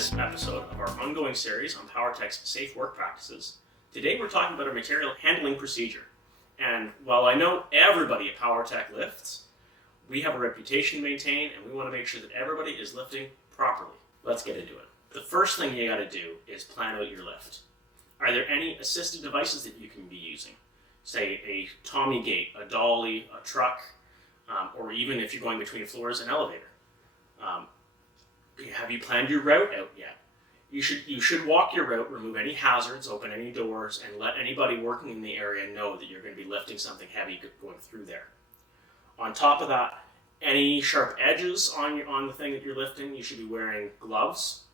this episode of our ongoing series on Power-Tek's safe work practices, today we're talking about a material handling procedure. And while I know everybody at Power-Tek lifts, we have a reputation to maintain and we want to make sure that everybody is lifting properly. Let's get into it. The first thing you got to do is plan out your lift. Are there any assisted devices that you can be using? Say a Tommy gate, a dolly, a truck, or even if you're going between floors, an elevator. Have you planned your route out yet? You should walk your route, remove any hazards, open any doors, and let anybody working in the area know that you're going to be lifting something heavy going through there. On top of that, any sharp edges on the thing that you're lifting, you should be wearing gloves.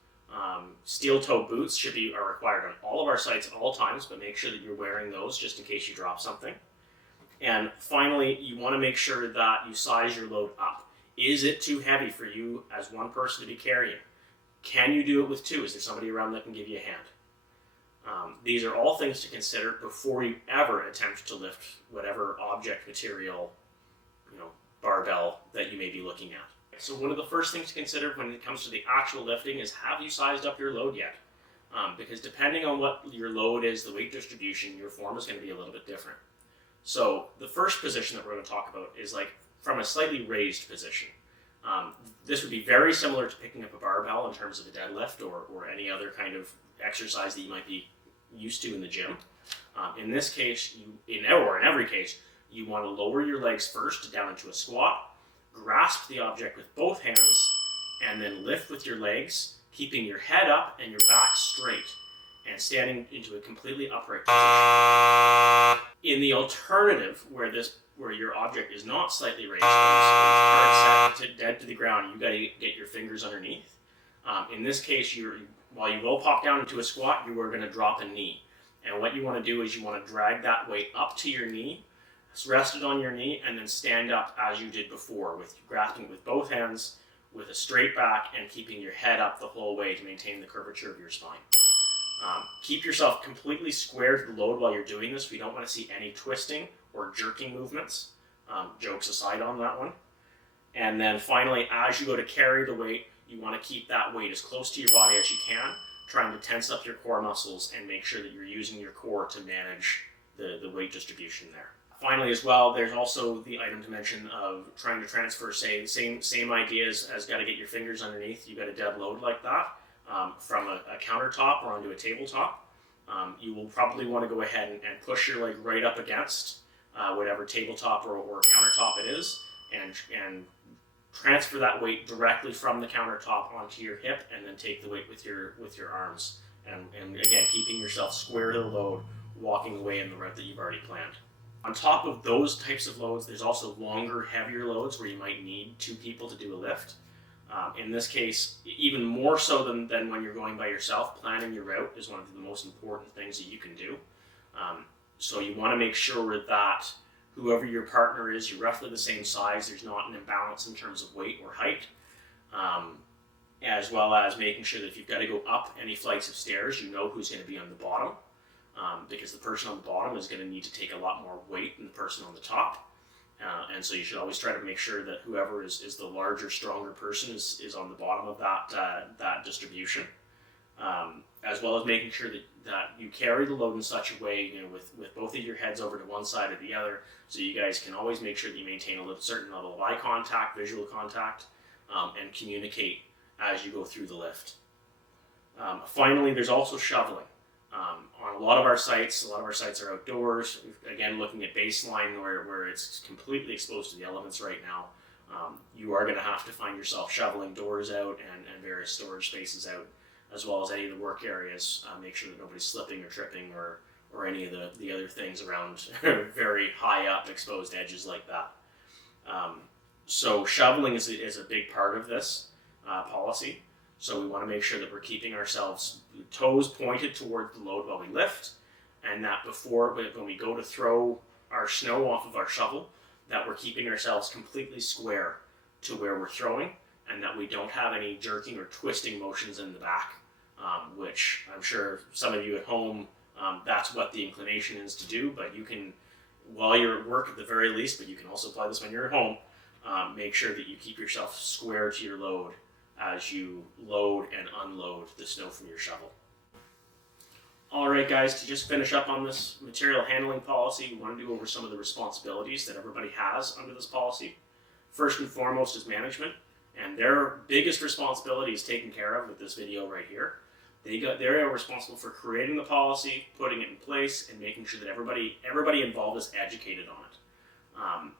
Steel-toe boots are required on all of our sites at all times, but make sure that you're wearing those just in case you drop something. And finally, you want to make sure that you size your load up. Is it too heavy for you as one person to be carrying? Can you do it with two? Is there somebody around that can give you a hand? These are all things to consider before you ever attempt to lift whatever object, material, barbell that you may be looking at. So one of the first things to consider when it comes to the actual lifting is, have you sized up your load yet? Because depending on what your load is, the weight distribution, your form is going to be a little bit different. So the first position that we're going to talk about is like from a slightly raised position. This would be very similar to picking up a barbell in terms of a deadlift or any other kind of exercise that you might be used to in the gym. In this case, in every case, you want to lower your legs first down into a squat, grasp the object with both hands, and then lift with your legs, keeping your head up and your back straight, and standing into a completely upright position. In the alternative, where your object is not slightly raised, but it's hard set dead to the ground, you got to get your fingers underneath. In this case, while you will pop down into a squat, you are going to drop a knee. And what you want to do is you want to drag that weight up to your knee, rest it on your knee, and then stand up as you did before, with grasping with both hands, with a straight back, and keeping your head up the whole way to maintain the curvature of your spine. Keep yourself completely square to the load while you're doing this. We don't want to see any twisting or jerking movements. Jokes aside on that one. And then finally, as you go to carry the weight, you want to keep that weight as close to your body as you can, trying to tense up your core muscles and make sure that you're using your core to manage the weight distribution there. Finally, as well, there's also the item to mention of trying to transfer, say, same ideas as got to get your fingers underneath. You got a dead load like that from a countertop or onto a tabletop. You will probably want to go ahead and push your leg right up against whatever tabletop or countertop it is, and transfer that weight directly from the countertop onto your hip, and then take the weight with your arms. And again, keeping yourself square to the load, walking away in the route that you've already planned. On top of those types of loads, there's also longer, heavier loads where you might need two people to do a lift. In this case, even more so than when you're going by yourself, planning your route is one of the most important things that you can do. So you want to make sure that whoever your partner is, you're roughly the same size, there's not an imbalance in terms of weight or height, as well as making sure that if you've got to go up any flights of stairs, you know who's going to be on the bottom. Because the person on the bottom is going to need to take a lot more weight than the person on the top. And so you should always try to make sure that whoever is the larger, stronger person is on the bottom of that distribution. As well as making sure that you carry the load in such a way, with both of your heads over to one side or the other, so you guys can always make sure that you maintain a certain level of eye contact, visual contact, and communicate as you go through the lift. Finally, there's also shoveling. On a lot of our sites are outdoors. Again, looking at baseline where it's completely exposed to the elements right now, you are going to have to find yourself shoveling doors out and various storage spaces out, as well as any of the work areas. Make sure that nobody's slipping or tripping or any of the other things around very high up exposed edges like that. So shoveling is a big part of this policy. So we want to make sure that we're keeping ourselves toes pointed toward the load while we lift, and that when we go to throw our snow off of our shovel, that we're keeping ourselves completely square to where we're throwing, and that we don't have any jerking or twisting motions in the back, which I'm sure some of you at home, that's what the inclination is to do, but you can, while you're at work at the very least, but you can also apply this when you're at home, make sure that you keep yourself square to your load as you load and unload the snow from your shovel. All right, guys, to just finish up on this material handling policy, we want to go over some of the responsibilities that everybody has under this policy. First and foremost is management, and their biggest responsibility is taken care of with this video right here. They are responsible for creating the policy, putting it in place, and making sure that everybody involved is educated on it,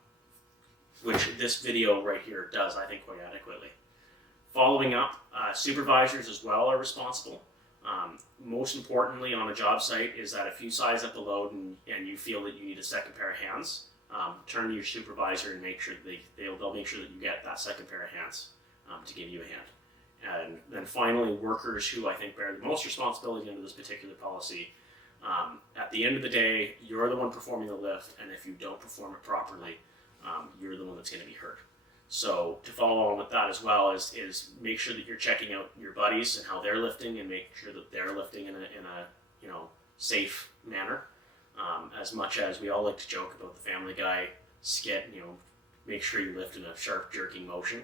which this video right here does, I think, quite adequately. Following up, supervisors as well are responsible. Most importantly on a job site is that if you size up the load and you feel that you need a second pair of hands, turn to your supervisor and make sure that they'll make sure that you get that second pair of hands to give you a hand. And then finally, workers who I think bear the most responsibility under this particular policy. At the end of the day, you're the one performing the lift, and if you don't perform it properly, you're the one that's going to be hurt. So to follow on with that as well is make sure that you're checking out your buddies and how they're lifting, and make sure that they're lifting in a safe manner. As much as we all like to joke about the Family Guy skit, make sure you lift in a sharp jerking motion.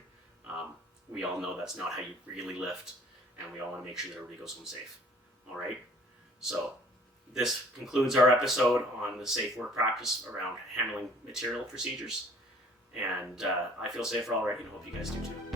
We all know that's not how you really lift, and we all want to make sure that everybody goes home safe. All right. So this concludes our episode on the safe work practice around handling material procedures. And I feel safer already, and I hope you guys do too.